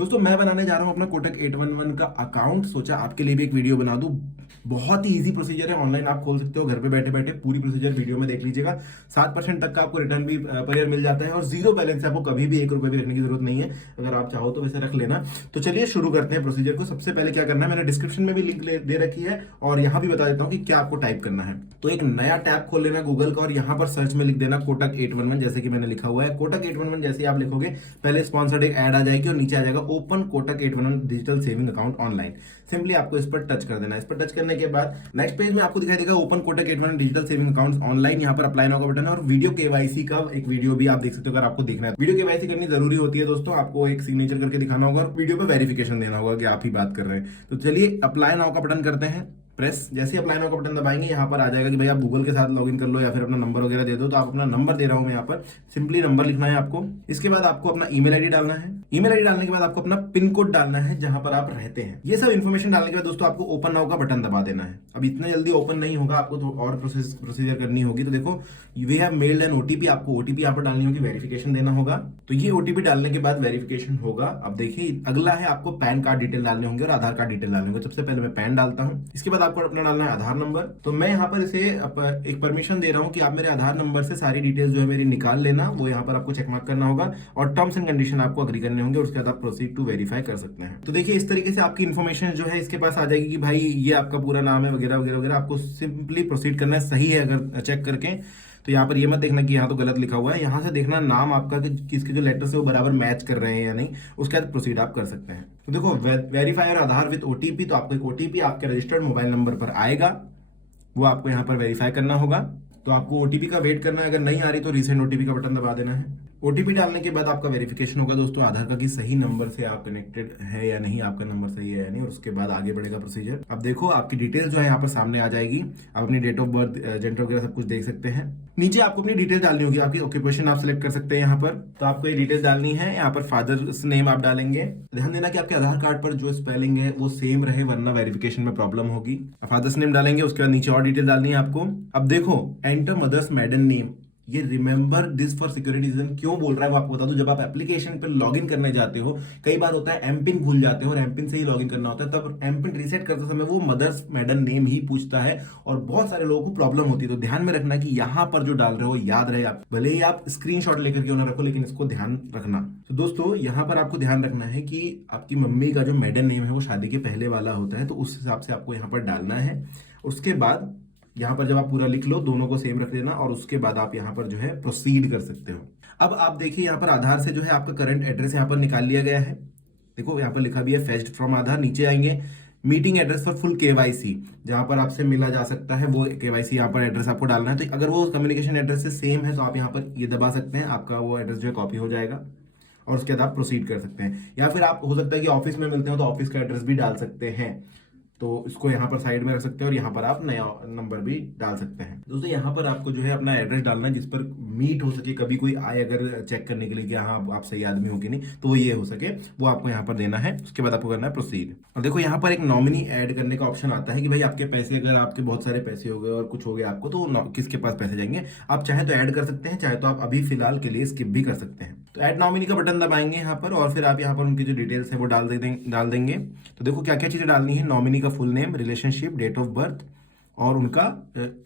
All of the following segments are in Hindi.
दोस्तों मैं बनाने जा रहा हूं अपना कोटक 811 का अकाउंट। सोचा आपके लिए भी एक वीडियो बना दूं। बहुत ही इजी प्रोसीजर है, ऑनलाइन आप खोल सकते हो घर पे बैठे बैठे। पूरी प्रोसीजर वीडियो में देख लीजिएगा। 7% तक का आपको रिटर्न भी पर ईयर मिल जाता है और जीरो बैलेंस है, आपको कभी भी 1 रुपए भी रखने की जरूरत नहीं है। अगर आप चाहो तो वैसे रख लेना। तो चलिए शुरू करते हैं प्रोसीजर को। सबसे पहले क्या करना है, मैंने डिस्क्रिप्शन में भी लिंक दे रखी है और यहाँ भी बता देता हूँ कि क्या आपको टाइप करना है। तो एक नया टैब खोल लेना गूगल का और यहाँ पर सर्च में लिख देना कोटक 811, जैसे कि मैंने लिखा हुआ है। कोटक 811 जैसे आप लिखोगे पहले स्पॉन्सर्ड एक ऐड आ जाएगी और नीचे आ जाएगा open Kotak 811 digital saving account online. Simply आपको इस पर टच कर देना है। इस पर टच करने के बाद नेक्स्ट पेज में आपको दिखाई देगा open Kotak 811 digital saving account online. यहाँ पर अप्लाई नाउ का बटन है और वीडियो केवाईसी का एक वीडियो भी आप देख सकते हो। अगर आपको देखना है, वीडियो केवाईसी करनी जरूरी होती है दोस्तों। आपको एक सिग्नेचर करके दिखाना होगा और वीडियो पे वेरिफिकेशन देना होगा कि आप ही बात कर रहे हैं। तो चलिए अप्लाई नाउ का बटन करते हैं प्रेस। जैसे ही अप्लाई नाउ का बटन दबाएंगे यहाँ पर आ जाएगा कि भाई आप गूगल के साथ लॉगिन कर लो या फिर अपना नंबर वगैरह दे दो। तो आप अपना नंबर दे रहा हूं मैं यहाँ पर, सिंपली नंबर लिखना है आपको। इसके बाद आपको अपना ईमेल आईडी डालना है। ईमेल आईडी डालने के बाद आपको अपना पिन कोड डालना है जहां पर आप रहते हैं। ये सब इन्फॉर्मेशन डालने के बाद दोस्तों आपको ओपन नाउ का बटन दबा देना है। अब इतना जल्दी ओपन नहीं होगा, आपको तो और प्रोसीजर करनी होगी। तो देखो we have mailed an OTP, आपको ओटीपी यहाँ पर डालनी होगी, वेरिफिकेशन देना होगा। तो ये ओटीपी डालने के बाद वेरिफिकेशन होगा। अब देखिए अगला है आपको पैन कार्ड डिटेल डालने होंगे और आधार कार्ड डिटेल डालने होंगे। सबसे पहले मैं पैन डालता हूँ, इसके बाद आपको अपना डालना है आधार नंबर। तो मैं यहाँ पर इसे एक परमिशन दे रहा हूँ कि आप मेरे आधार नंबर से सारी डिटेल्स जो है मेरी निकाल लेना। वो यहाँ पर आपको चेक मार्क करना होगा और टर्म्स एंड कंडीशन आपको अग्री करने होंगे और उसके बाद आप प्रोसीड टू वेरीफाई कर सकते हैं। तो देखिए इस तरीके से आपकी इन्फॉर्मेशन जो है इसके पास आ जाएगी कि भाई ये आपका पूरा नाम है वगैरह वगैरह वगैरह। आपको सिंपली प्रोसीड करना है, सही है अगर चेक करके। तो यहाँ पर ये मत देखना कि यहाँ तो गलत लिखा हुआ है। यहाँ से देखना नाम आपका कि किसके जो लेटर्स है वो बराबर मैच कर रहे हैं या नहीं। उसके बाद प्रोसीड आप कर सकते हैं। तो देखो वेरीफाई और आधार विद ओटीपी। तो आपको एक ओटीपी आपके रजिस्टर्ड मोबाइल नंबर पर आएगा, वो आपको यहाँ पर वेरीफाई करना होगा। तो आपको ओटीपी का वेट करना है। अगर नहीं आ रही तो रीसेंट ओटीपी का बटन दबा देना है। ओटीपी डालने के बाद आपका वेरिफिकेशन होगा दोस्तों आधार का कि सही नंबर से आप कनेक्टेड है या नहीं, आपका नंबर सही है या नहीं। और उसके बाद आगे बढ़ेगा प्रोसीजर। अब देखो आपकी डिटेल जो है यहाँ पर सामने आ जाएगी। आप अपनी डेट ऑफ बर्थ, जेंडर वगैरह सब कुछ देख सकते हैं। नीचे आपको अपनी डिटेल डालनी होगी, आपकी ऑक्यूपेशन आप सिलेक्ट कर सकते हैं यहाँ पर। तो आपको ये डिटेल डालनी है। यहाँ पर फादर्स नेम आप डालेंगे। ध्यान देना कि आपके आधार कार्ड पर जो स्पेलिंग है वो सेम रहे, वरना वेरिफिकेशन में प्रॉब्लम होगी। फादर्स नेम डालेंगे, उसके बाद नीचे और डिटेल डालनी है आपको। अब देखो एंटर मदर्स मैडन नेम। ये remember this for security reason क्यों बोल रहा है वो आपको बता दूं। जब आप एप्लीकेशन पर लॉगिन करने जाते हो, कई बार होता है एमपिन भूल जाते हो और एमपिन से ही लॉगिन करना होता है। तब एमपिन रीसेट करते समय वो मदर्स मैडन नेम ही पूछता है और बहुत सारे लोगों को प्रॉब्लम होती है। तो ध्यान में रखना कि यहाँ पर जो डाल रहे हो याद रहे। आप भले ही आप स्क्रीनशॉट लेकर क्यों ना रखो, लेकिन इसको ध्यान रखना। तो दोस्तों यहाँ पर आपको ध्यान रखना है कि आपकी मम्मी का जो मैडन नेम है वो शादी के पहले वाला होता है, तो उस हिसाब से आपको यहाँ पर डालना है। उसके बाद यहाँ पर जब आप पूरा लिख लो, दोनों को सेम रख देना और उसके बाद आप यहाँ पर जो है प्रोसीड कर सकते हो। अब आप देखिए यहाँ पर आधार से जो है आपका करंट एड्रेस यहाँ पर निकाल लिया गया है। देखो यहाँ पर लिखा भी है फेच्ड फ्रॉम आधार। नीचे आएंगे meeting address for full KYC, जहां पर आपसे मिला जा सकता है वो केवाईसी यहाँ पर एड्रेस आपको डालना है। तो अगर वो कम्युनिकेशन एड्रेस से सेम है तो आप यहाँ पर ये दबा सकते हैं, आपका वो एड्रेस जो है कॉपी हो जाएगा और उसके बाद आप प्रोसीड कर सकते हैं। या फिर आप हो सकता है कि ऑफिस में मिलते हो तो ऑफिस का एड्रेस भी डाल सकते हैं। तो इसको यहाँ पर साइड में रख सकते हैं और यहाँ पर आप नया नंबर भी डाल सकते हैं। दोस्तों यहाँ पर आपको जो है अपना एड्रेस डालना है जिस पर मीट हो सके। कभी कोई आए अगर चेक करने के लिए कि हाँ आप सही आदमी हो कि नहीं, तो वो ये हो सके वो आपको यहाँ पर देना है। उसके बाद आपको करना है प्रोसीड। और देखो यहाँ पर एक नॉमिनी ऐड करने का ऑप्शन आता है कि भाई आपके पैसे, अगर आपके बहुत सारे पैसे हो गए और कुछ हो गया आपको, तो किसके पास पैसे जाएंगे। आप चाहे तो ऐड कर सकते हैं, चाहे तो आप अभी फिलहाल के लिए स्किप भी कर सकते हैं। तो ऐड नॉमिनी का बटन दबाएंगे यहाँ पर और फिर आप यहाँ पर उनकी जो डिटेल्स है वो डाल देंगे। तो देखो क्या क्या चीजें डालनी है। नॉमिनी का full name, relationship, date of birth और उनका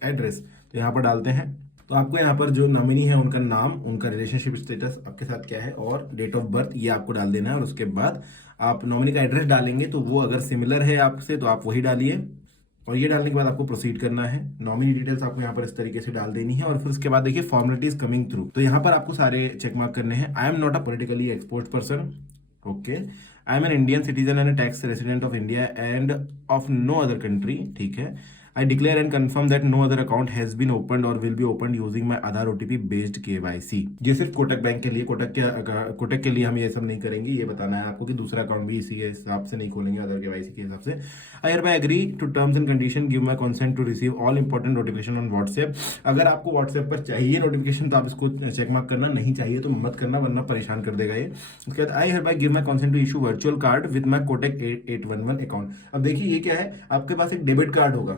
एड्रेस। तो यहाँ पर डालते हैं। तो आपको यहाँ पर जो नॉमिनी है उनका नाम, उनका रिलेशनशिप स्टेटस आपके साथ क्या है और डेट ऑफ बर्थ ये आपको डाल देना है। और उसके बाद आप नॉमिनी का एड्रेस डालेंगे, तो वो अगर सिमिलर है आपसे तो आप वही डालिए। और ये डालने के बाद आपको प्रोसीड करना है। नॉमिनी डिटेल्स आपको यहाँ पर इस तरीके से डाल देनी है और फिर उसके बाद देखिए फॉर्मेलिटीज कमिंग थ्रू। तो यहाँ पर आपको सारे चेक मार्क करने हैं। I am not a politically exposed person, okay. I am an Indian citizen and tax resident of India and of no other country, ठीक है। I declare and confirm that no other account has been opened और will be opened using my Aadhaar OTP based KYC. ये सिर्फ कोटक बैंक के लिए, कोटक के लिए हम ये सब नहीं करेंगे। ये बताना है आपको कि दूसरा अकाउंट भी इसी के हिसाब से नहीं खोलेंगे, आधार केवाईसी के हिसाब से। I hereby agree to terms and condition, give my consent to receive all important notification on WhatsApp. अगर आपको व्हाट्सएप पर चाहिए नोटिफिकेशन तो आप इसको चेक मार्क करना, नहीं चाहिए तो मत करना वरना परेशान कर देगा ये। उसके बाद I hereby give my consent to issue virtual card with my Kotak 811 account. अब देखिए ये क्या है, आपके पास एक डेबिट कार्ड होगा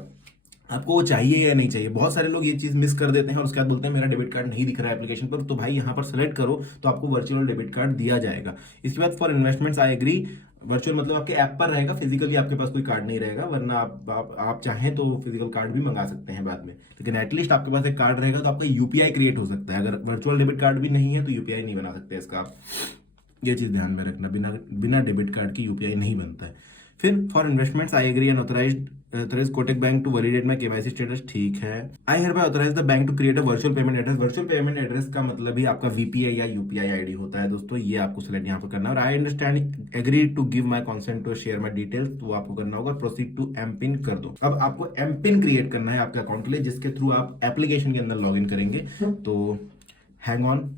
आपको वो चाहिए या नहीं चाहिए। बहुत सारे लोग ये चीज मिस कर देते हैं और उसके बाद बोलते हैं मेरा डेबिट कार्ड नहीं दिख रहा है एप्लीकेशन पर, तो भाई यहाँ पर सेलेक्ट करो तो आपको वर्चुअल डेबिट कार्ड दिया जाएगा। इसके बाद for investments I agree, virtual मतलब आपके ऐप पर रहेगा, फिजिकली आपके पास कोई कार्ड नहीं रहेगा, वरना आप चाहें तो फिजिकल कार्ड भी मंगा सकते हैं बाद में, लेकिन एटलीस्ट आपके पास एक कार्ड रहेगा तो आपका यूपीआई क्रिएट हो सकता है। अगर वर्चुअल डेबिट कार्ड भी नहीं है तो यूपीआई नहीं बना सकते इसका आप, ये चीज ध्यान में रखना, बिना बिना डेबिट कार्ड की यूपीआई नहीं बनता है। फिर for investments I agree and authorize Kotak bank to validate my KYC status, ठीक है। I hereby authorize the bank to create a virtual payment address. Virtual payment address का मतलब ही आपका वीपीआई या यूपीआई आईडी होता है दोस्तों, ये आपको सेलेक्ट यहाँ पर करना है। और I understand agree to give my consent to share my details, तो आपको करना होगा प्रोसीड टू एम पिन कर दो। अब आपको एम पिन क्रिएट करना है आपके अकाउंट के लिए, जिसके थ्रू आप एप्लीकेशन के अंदर लॉग इन करेंगे। तो हैंग ऑन,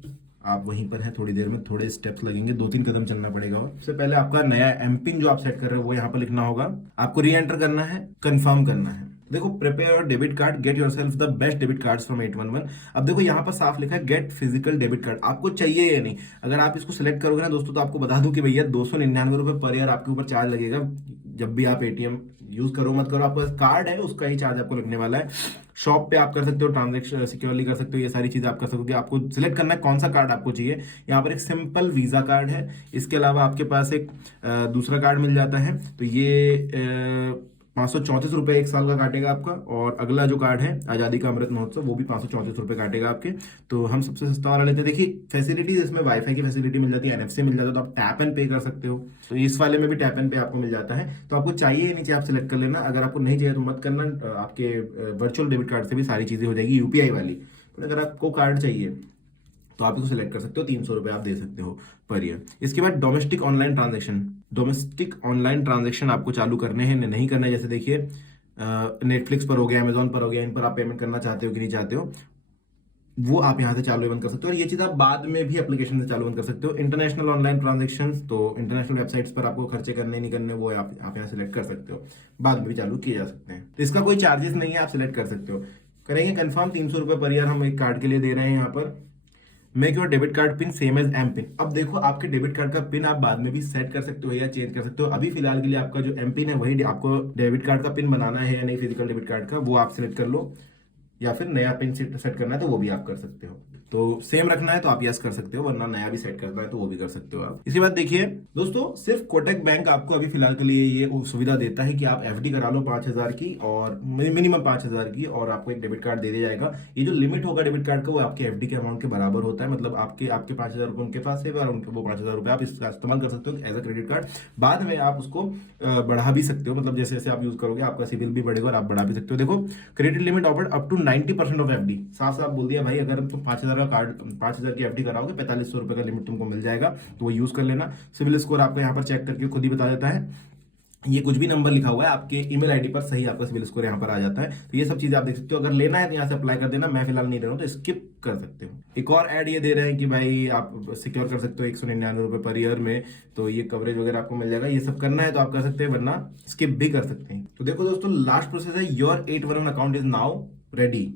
आप वहीं पर हैं, थोड़ी देर में थोड़े स्टेप्स लगेंगे, 2-3 कदम चलना पड़ेगा। और सबसे पहले आपका नया एम पिन जो आप सेट कर रहे हो वो यहाँ पर लिखना होगा, आपको री एंटर करना है, कंफर्म करना है। देखो prepare your debit card, get yourself the best debit cards from 811। अब देखो यहाँ पर साफ लिखा है गेट फिजिकल डेबिट कार्ड, आपको चाहिए या नहीं। अगर आप इसको सिलेक्ट करोगे ना दोस्तों, तो आपको बता दूं कि भैया 299 रुपए पर ईयर आपके ऊपर चार्ज लगेगा। जब भी आप एटीएम यूज करो मत करो, आपका कार्ड है उसका ही चार्ज आपको लगने वाला है। शॉप पे आप कर सकते हो, ट्रांजेक्शन सिक्योरली कर सकते हो, ये सारी चीजें आप कर सकते हो। आपको सिलेक्ट करना है कौन सा कार्ड आपको चाहिए। यहाँ पर एक सिंपल वीजा कार्ड है, इसके अलावा आपके पास एक दूसरा कार्ड मिल जाता है, तो ये 534 रुपए एक साल का काटेगा आपका। और अगला जो कार्ड है आजादी का अमृत महोत्सव, वो भी 534 रुपए काटेगा आपके। तो हम सबसे सस्ता वाला लेते हैं। देखिए फैसिलिटीज इसमें वाईफाई की फैसिलिटी मिल जाती है, एनएफसी मिल जाता है, तो आप टैप एंड पे कर सकते हो। तो इस वाले में भी टैप एंड पे आपको मिल जाता है। तो आपको चाहिए या नहीं चाहिए आप सिलेक्ट कर लेना, अगर आपको नहीं चाहिए तो मत करना। आपके वर्चुअल डेबिट कार्ड से भी सारी चीजें हो जाएगी यूपीआई वाली। तो अगर आपको कार्ड चाहिए तो आप इसको सिलेक्ट कर सकते हो, 300 रुपए आप दे सकते हो पर ईयर। इसके बाद domestic online transaction, domestic online transaction आपको चालू करने हैं नहीं करना है। जैसे देखिए नेटफ्लिक्स पर हो गया, अमेजोन पर हो गया, इन पर आप पेमेंट करना चाहते हो कि नहीं चाहते हो, वो आप यहाँ से चालू बंद कर सकते हो। और ये चीज आप बाद में भी एप्लीकेशन से चालू बंद कर सकते हो। इंटरनेशनल ऑनलाइन ट्रांजेक्शन, तो इंटरनेशनल वेबसाइट्स पर आपको खर्चे करने नहीं करने, वो आप यहाँ सिलेक्ट कर सकते हो, बाद में भी चालू किए जा सकते हैं। तो इसका कोई चार्जेस नहीं है, आप सिलेक्ट कर सकते हो। करेंगे कंफर्म, 300 रुपए पर ईयर हम एक कार्ड के लिए दे रहे हैं यहाँ पर। Make your debit card PIN same as M PIN. अब देखो आपके डेबिट कार्ड का पिन आप बाद में भी सेट कर सकते हो या चेंज कर सकते हो। अभी फिलहाल के लिए आपका जो एम पिन है वही आपको डेबिट कार्ड का पिन बनाना है या नहीं, फिजिकल डेबिट कार्ड का, वो आप सिलेक्ट कर लो, या फिर नया पिन सेट करना है तो वो भी आप कर सकते हो। तो सेम रखना है तो आप यस कर सकते हो, वरना नया भी सेट करना है तो वो भी कर सकते हो आप। इसके बाद देखिए दोस्तों, सिर्फ कोटक बैंक आपको अभी फिलहाल के लिए ये सुविधा देता है कि आप एफडी करा लो 5,000 की, और मिनिमम 5,000 की, और आपको एक डेबिट कार्ड दे दिया जाएगा। ये जो लिमिट होगा डेबिट कार्ड का वो आपके एफडी के अमाउंट के बराबर होता है, मतलब आपके 5,000 रुपए उनके पास है और उनको वो 5,000 रुपए आप इसका इस्तेमाल कर सकते हो एज अ क्रेडिट कार्ड। बाद में आप उसको बढ़ा भी सकते हो, मतलब जैसे जैसे आप यूज करोगे आपका सिविल भी बढ़ेगा और आप बढ़ा भी सकते हो। देखो credit limit offered up to 90% of FD, साफ साफ बोल दिया भाई, अगर तुम 5,000 का कार्ड 5,000 की एफडी कराओगे 4,500 रुपए का लिमिट तुमको मिल जाएगा, तो वो यूज कर लेना। सिविल स्कोर आपको यहाँ पर चेक करके खुद ही बता देता है, ये कुछ भी नंबर लिखा हुआ है आपके ईमेल आईडी पर सही आपका सिविल स्कोर यहाँ पर आ जाता है। तो ये सब चीजें आप देख सकते हो, अगर लेना है तो यहाँ से अप्लाई कर देना। मैं फिलहाल नहीं दे रहा हूँ तो स्किप कर सकते हो। एक और ऐड ये दे रहे हैं कि भाई आप सिक्योर कर सकते हो 199 रुपए पर ईयर में, तो ये कवरेज वगैरह आपको मिल जाएगा। ये सब करना है तो आप कर सकते हैं, वरना स्किप भी कर सकते हैं। तो देखो दोस्तों, लास्ट प्रोसेस है, your 811 account is now ready.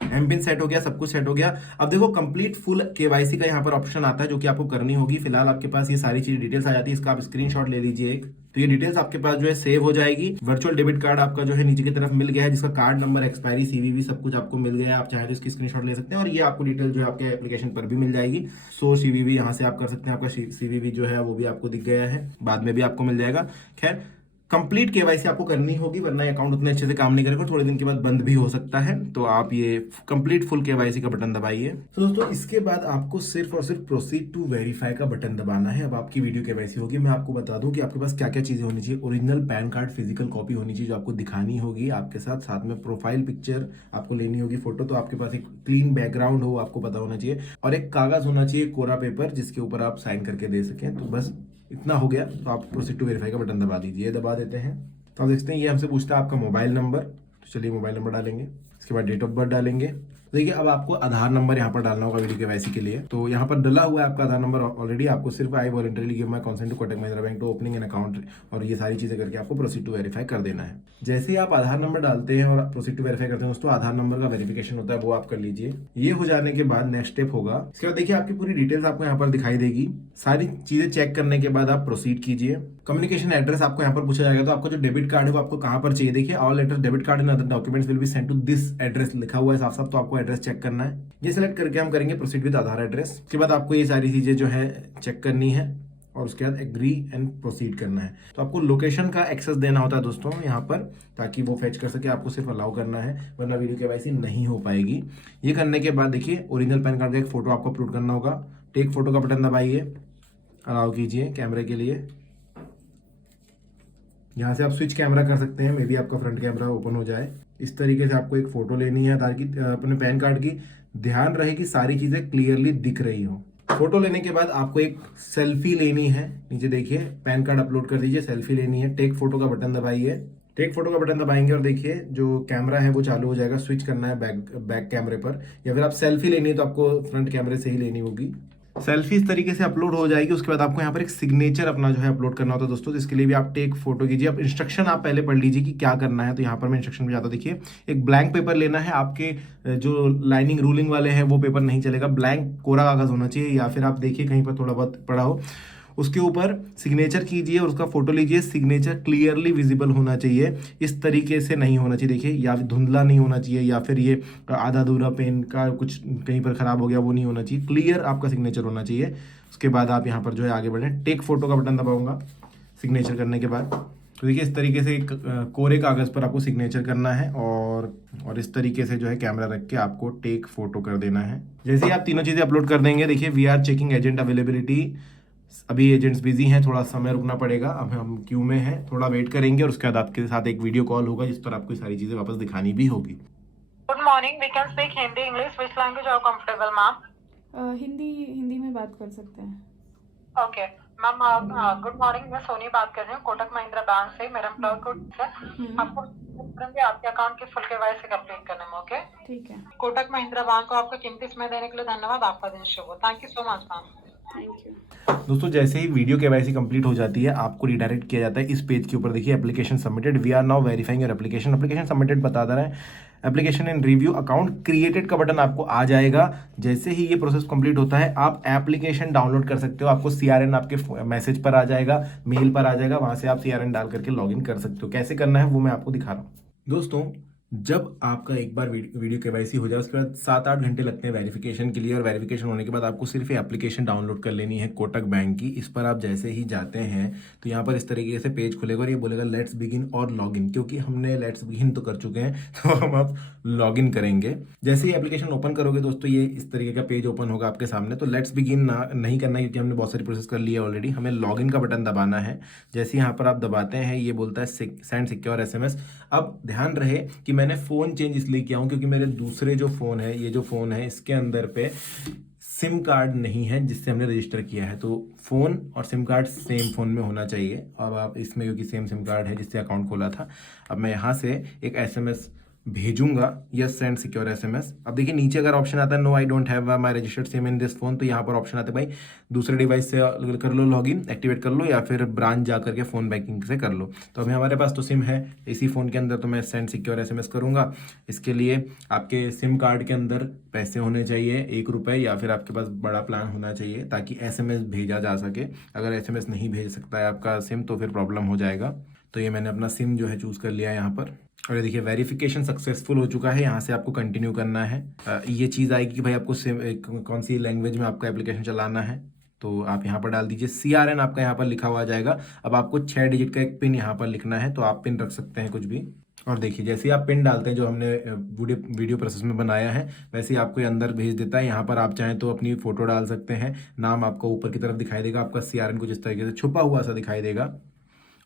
M PIN set हो गया, सब कुछ सेट हो गया। अब देखो कंप्लीट फुल केवाईसी का यहाँ पर ऑप्शन आता है जो कि आपको करनी होगी। फिलहाल आपके पास ये सारी चीज डिटेल्स आ जाती है, इसका आप स्क्रीनशॉट ले लीजिए एक, तो ये डिटेल्स आपके पास जो है सेव हो जाएगी। वर्चुअल डेबिट कार्ड आपका जो है नीचे की तरफ मिल गया है, जिसका कार्ड नंबर, एक्सपायरी, सीवीवी सब कुछ आपको मिल गया है। आप चाहे तो इसकी स्क्रीनशॉट ले सकते हैं, और ये आपको डिटेल जो है आपके एप्लीकेशन पर भी मिल जाएगी। सो सीवीवी यहाँ से आप कर सकते हैं, आपका सीवीवी जो है वो भी आपको दिख गया है, बाद में भी आपको मिल जाएगा। खैर कंप्लीट केवाईसी आपको करनी होगी, वरना अकाउंट उतने अच्छे से काम नहीं करेगा, थोड़े दिन के बाद बंद भी हो सकता है। तो आप ये कंप्लीट फुल केवाईसी का बटन दबाइए। तो दोस्तों इसके बाद आपको सिर्फ और सिर्फ प्रोसीड टू वेरीफाई का बटन दबाना है। अब आपकी वीडियो केवाईसी होगी। मैं आपको बता दूं कि आपके पास क्या क्या चीजें होनी चाहिए। Original pan card physical copy होनी चाहिए जो आपको दिखानी होगी आपके साथ, साथ में प्रोफाइल पिक्चर आपको लेनी होगी फोटो, तो आपके पास एक क्लीन बैकग्राउंड हो आपको पता होना चाहिए, और एक कागज होना चाहिए कोरा पेपर जिसके ऊपर आप साइन करके दे सकें। तो बस इतना हो गया, तो आप प्रोसीड टू वेरीफाई का बटन दबा दीजिए। दबा देते हैं तो आप देखते हैं ये हमसे पूछता है आपका मोबाइल नंबर, तो चलिए मोबाइल नंबर डालेंगे। इसके बाद डेट ऑफ बर्थ डालेंगे, देखिए अब आपको आधार नंबर यहाँ पर डालना होगा वीडियो केवाईसी के लिए। तो यहाँ पर डला हुआ है आपका आधार नंबर ऑलरेडी। आपको सिर्फ I voluntarily give my consent to Kotak Mahindra bank to opening an account और ये सारी चीजें करके आपको प्रोसीड टू वेरीफाई कर देना है। जैसे ही आप आधार नंबर डालते हैं और प्रोसीड टू वेरीफाई करते हैं दोस्तों, आधार नंबर का वेरिफिकेशन होता है वो आप कर लीजिए। ये हो जाने के बाद नेक्स्ट स्टेप होगा, इसके बाद देखिए आपकी पूरी डिटेल्स आपको यहाँ पर दिखाई देगी। सारी चीजें चेक करने के बाद आप प्रोसीड कीजिए। कम्युनिकेशन एड्रेस आपको यहाँ पर पूछा जाएगा, तो आपको जो डेबिट कार्ड है वो आपको कहाँ पर चाहिए। देखिए all letters debit card and other documents will be sent to this address लिखा हुआ है साफ साफ, तो आपको एड्रेस चेक करना है। ये सिलेक्ट करके हम करेंगे प्रोसीड विद आधार एड्रेस। उसके बाद आपको ये सारी चीजें जो है चेक करनी है और उसके बाद एग्री एंड प्रोसीड करना है। तो आपको लोकेशन का एक्सेस देना होता है दोस्तों यहाँ पर, ताकि वो फेच कर सके। आपको सिर्फ अलाउ करना है, वरना वीडियो केवाईसी नहीं हो पाएगी। ये करने के बाद देखिए ओरिजिनल पैन कार्ड का एक फोटो आपको अपलोड करना होगा। टेक फोटो का बटन दबाइए, अलाउ कीजिए कैमरे के लिए। यहाँ से आप स्विच कैमरा कर सकते हैं, मे बी आपका फ्रंट कैमरा ओपन हो जाए। इस तरीके से आपको एक फोटो लेनी है आधार की, अपने पैन कार्ड की। ध्यान रहे कि सारी चीजें क्लियरली दिख रही हो। फोटो लेने के बाद आपको एक सेल्फी लेनी है। नीचे देखिए पैन कार्ड अपलोड कर दीजिए, सेल्फी लेनी है। टेक फोटो का बटन दबाइए। टेक फोटो का बटन दबाएंगे और देखिए जो कैमरा है वो चालू हो जाएगा। स्विच करना है बैक कैमरे पर, या फिर आप सेल्फी लेनी है तो आपको फ्रंट कैमरे से ही लेनी होगी। सेल्फी इस तरीके से अपलोड हो जाएगी। उसके बाद आपको यहाँ पर एक सिग्नेचर अपना जो है अपलोड करना होता है दोस्तों, जिसके लिए भी आप टेक फोटो कीजिए। अब इंस्ट्रक्शन आप पहले पढ़ लीजिए कि क्या करना है। तो यहाँ पर मैं इंस्ट्रक्शन में जाता हूँ। देखिए एक ब्लैंक पेपर लेना है। आपके जो लाइनिंग रूलिंग वाले हैं वो पेपर नहीं चलेगा, ब्लैंक कोरा कागज होना चाहिए, या फिर आप देखिए कहीं पर थोड़ा बहुत पड़ा हो। उसके ऊपर सिग्नेचर कीजिए और उसका फोटो लीजिए। सिग्नेचर क्लियरली विजिबल होना चाहिए, इस तरीके से नहीं होना चाहिए। देखिए या धुंधला नहीं होना चाहिए, या फिर ये आधा अधूरा पेन का कुछ कहीं पर खराब हो गया वो नहीं होना चाहिए। क्लियर आपका सिग्नेचर होना चाहिए। उसके बाद आप यहाँ पर जो है आगे बढ़ें। टेक फोटो का बटन दबाऊंगा सिग्नेचर करने के बाद। तो देखिए इस तरीके से कोरे कागज पर आपको सिग्नेचर करना है और इस तरीके से जो है कैमरा रख के आपको टेक फोटो कर देना है। जैसे ही आप तीनों चीजें अपलोड कर देंगे, देखिए we are checking agent availability. अभी एजेंट्स बिजी हैं, थोड़ा समय रुकना पड़ेगा। अब हम क्यू में हैं, थोड़ा वेट करेंगे और उसके बाद आपके साथ एक वीडियो कॉल होगा जिस पर आपको सारी चीजें वापस दिखानी भी होगी। Good morning, we can speak Hindi English, which language are comfortable ma'am? Hindi में बात कर सकते हैं। ओके मैम, गुड मॉर्निंग, मैं सोनी बात कर रही हूँ कोटक महिंद्रा बैंक से। मेरा एम्प्लॉय कोड है, आपको आपके अकाउंट की फुल केवाईसी कंप्लीट करने में। ओके ठीक है, कोटक महिंद्रा बैंक को आपका कीमती समय देने के लिए धन्यवाद। आपका दिन शुभ हो। Thank you so much ma'am. Thank you. दोस्तों जैसे ही वीडियो केवाईसी कंप्लीट हो जाती है, आपको रिडायरेक्ट किया जाता है इस पेज के ऊपर। देखिए application submitted, we are now verifying your application. Application submitted बता दे रहा है। Application in review, account created का बटन आपको आ जाएगा। जैसे ही ये प्रोसेस कंप्लीट होता है, आप एप्लीकेशन डाउनलोड कर सकते हो। आपको CRN आपके मैसेज पर आ जाएगा, मेल पर आ जाएगा, वहां से आप CRN डाल करके लॉगिन कर सकते हो। कैसे करना है वो मैं आपको दिखा रहा हूँ। दोस्तों जब आपका एक बार वीडियो केवाईसी हो जाए, उसके बाद 7-8 घंटे लगते हैं वेरिफिकेशन के लिए। और वेरिफिकेशन होने के बाद आपको सिर्फ ये एप्लीकेशन डाउनलोड कर लेनी है कोटक बैंक की। इस पर आप जैसे ही जाते हैं तो यहाँ पर इस तरीके से पेज खुलेगा और ये बोलेगा लेट्स बिगिन और लॉगिन। क्योंकि हमने लेट्स बिगिन तो कर चुके हैं, तो हम अब लॉगिन करेंगे। जैसे ही एप्लीकेशन ओपन करोगे दोस्तों, ये इस तरीके का पेज ओपन होगा आपके सामने। तो लेट्स बिगिन नहीं करना है, क्योंकि हमने बहुत सारी प्रोसेस कर ली है ऑलरेडी। हमें लॉगिन का बटन दबाना है। जैसे यहाँ पर आप दबाते हैं, ये बोलता है सेंड सिक्योर SMS। अब ध्यान रहे कि मैंने फ़ोन चेंज इसलिए किया हूँ क्योंकि मेरे दूसरे जो फ़ोन है, ये जो फ़ोन है, इसके अंदर पे सिम कार्ड नहीं है जिससे हमने रजिस्टर किया है। तो फ़ोन और सिम कार्ड सेम फ़ोन में होना चाहिए। अब आप इसमें, क्योंकि सेम सिम कार्ड है जिससे अकाउंट खोला था, अब मैं यहाँ से एक SMS भेजूंगा, यस सेंड सिक्योर SMS। अब देखिए नीचे अगर ऑप्शन आता है no I don't have my registered SIM in this phone, तो यहाँ पर ऑप्शन आता है भाई दूसरे डिवाइस से कर लो, लॉगिन एक्टिवेट कर लो, या फिर ब्रांच जा करके फ़ोन बैंकिंग से कर लो। तो अभी हमारे पास तो सिम है इसी फ़ोन के अंदर, तो मैं सेंड सिक्योर SMS करूँगा। इसके लिए आपके सिम कार्ड के अंदर पैसे होने चाहिए 1 रुपये, या फिर आपके पास बड़ा प्लान होना चाहिए ताकि SMS भेजा जा सके। अगर SMS नहीं भेज सकता है आपका सिम तो फिर प्रॉब्लम हो जाएगा। तो ये मैंने अपना सिम जो है चूज़ कर लिया है यहाँ पर। और ये देखिए वेरिफिकेशन सक्सेसफुल हो चुका है। यहाँ से आपको कंटिन्यू करना है। ये चीज़ आएगी कि भाई आपको कौन सी लैंग्वेज में आपका एप्लीकेशन चलाना है, तो आप यहाँ पर डाल दीजिए। CRN आपका यहाँ पर लिखा हुआ जाएगा। अब आपको 6 डिजिट का एक पिन यहाँ पर लिखना है, तो आप पिन रख सकते हैं कुछ भी। और देखिए जैसे ही आप पिन डालते हैं जो हमने वीडियो प्रोसेस में बनाया है, वैसे ही आपको ये अंदर भेज देता है। यहाँ पर आप चाहें तो अपनी फ़ोटो डाल सकते हैं। नाम आपको ऊपर की तरफ दिखाई देगा, आपका CRN कुछ इस तरीके से छुपा हुआ सा दिखाई देगा।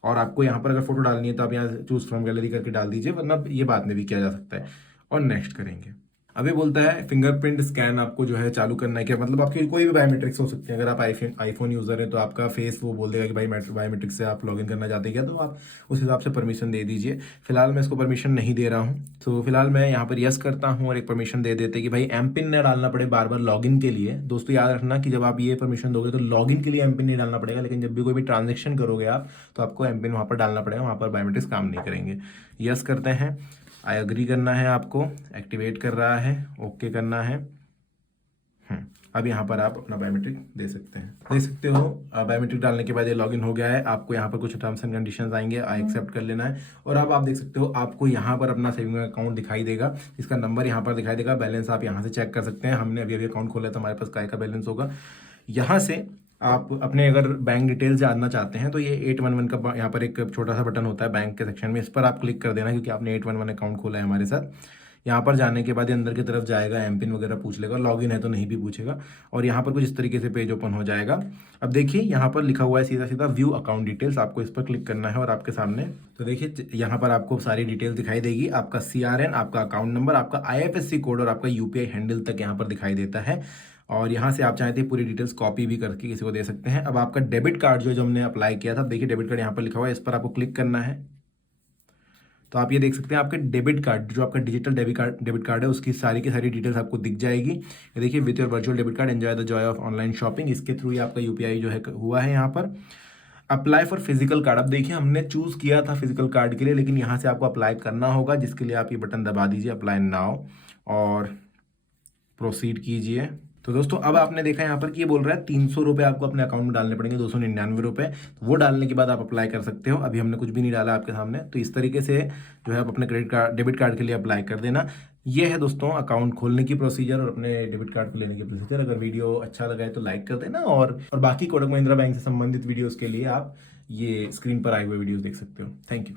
और आपको यहाँ पर अगर फोटो डालनी है तो आप यहाँ चूज फ्रॉम गैलरी करके डाल दीजिए, वरना ये बाद में भी किया जा सकता है। और नेक्स्ट करेंगे। अभी बोलता है फिंगरप्रिंट स्कैन आपको जो है चालू करना है क्या, मतलब आपकी कोई भी बायोमेट्रिक्स हो सकते हैं। अगर आप आईफोन यूजर है तो आपका फेस वो बोल देगा कि भाई बायोमेट्रिक से आप लॉगिन करना चाहते हैं क्या, तो आप उस हिसाब से परमिशन दे दीजिए। फिलहाल मैं इसको परमिशन नहीं दे रहा हूँ, तो फिलहाल मैं यहाँ पर यस करता हूँ और एक परमिशन दे देते कि भाई एमपिन न डालना पड़े बार बार लॉगिन के लिए। दोस्तों याद रखना कि जब आप ये परमिशन दोगे तो लॉगिन के लिए एमपिन नहीं डालना पड़ेगा, लेकिन जब भी कोई भी ट्रांजेक्शन करोगे आप तो आपको एमपिन वहाँ पर डालना पड़ेगा, वहाँ पर बायोमेट्रिक्स काम नहीं करेंगे। यस करते हैं, आई अग्री करना है, आपको एक्टिवेट कर रहा है, ओके करना है। अब यहाँ पर आप अपना बायोमेट्रिक दे सकते हैं, दे सकते हो। बायोमेट्रिक डालने के बाद ये लॉगिन हो गया है। आपको यहाँ पर कुछ टर्म्स एंड कंडीशंस आएंगे, आई एक्सेप्ट कर लेना है। और अब आप देख सकते हो आपको यहाँ पर अपना सेविंग अकाउंट दिखाई देगा, इसका नंबर यहाँ पर दिखाई देगा, बैलेंस आप यहाँ से चेक कर सकते हैं। हमने अभी अकाउंट खोला तो हमारे पास काय का बैलेंस होगा। यहाँ से आप अपने अगर बैंक डिटेल्स जानना चाहते हैं तो ये 811 का यहाँ पर एक छोटा सा बटन होता है बैंक के सेक्शन में, इस पर आप क्लिक कर देना, क्योंकि आपने 811 अकाउंट खोला है हमारे साथ। यहाँ पर जाने के बाद अंदर की तरफ जाएगा, एमपिन वगैरह पूछ लेगा, लॉगिन है तो नहीं भी पूछेगा। और यहाँ पर कुछ इस तरीके से पेज ओपन हो जाएगा। अब देखिए यहाँ पर लिखा हुआ है सीधा सीधा व्यू अकाउंट डिटेल्स, आपको इस पर क्लिक करना है और आपके सामने तो देखिए यहाँ पर आपको सारी डिटेल्स दिखाई देगी। आपका CRN, आपका अकाउंट नंबर, आपका IFSC कोड और आपका UPI हैंडल तक यहाँ पर दिखाई देता है। और यहाँ से आप चाहते हैं पूरी डिटेल्स कॉपी भी करके किसी को दे सकते हैं। अब आपका डेबिट कार्ड जो हमने अप्लाई किया था, देखिए डेबिट कार्ड यहाँ पर लिखा हुआ है, इस पर आपको क्लिक करना है। तो आप ये देख सकते हैं आपके डेबिट कार्ड, जो आपका डिजिटल डेबिट कार्ड है, उसकी सारी की सारी डिटेल्स आपको दिख जाएगी। ये देखिए, with your virtual debit card enjoy the Joy of online shopping, इसके थ्रू ही आपका UPI जो है हुआ है। यहाँ पर अप्लाई फॉर फिजिकल कार्ड, अब देखिए हमने चूज किया था फिजिकल कार्ड के लिए, लेकिन यहाँ से आपको अप्लाई करना होगा, जिसके लिए आप ये बटन दबा दीजिए, अप्लाई नाउ, और प्रोसीड कीजिए। तो दोस्तों अब आपने देखा यहाँ पर कि ये बोल रहा है 300 रुपये आपको अपने अकाउंट में डालने पड़ेंगे, 299 रुपये। तो वो डालने के बाद आप अप्लाई कर सकते हो। अभी हमने कुछ भी नहीं डाला आपके सामने, तो इस तरीके से जो है आप अपने डेबिट कार्ड के लिए अप्लाई कर देना। ये है दोस्तों अकाउंट खोलने की प्रोसीजर और अपने डेबिट कार्ड को लेने की प्रोसीजर। अगर वीडियो अच्छा लगा है तो लाइक कर देना, और बाकी कोटक महिंद्रा बैंक से संबंधित वीडियोज़ के लिए आप ये स्क्रीन पर आए हुए वीडियोज़ देख सकते हो। Thank you.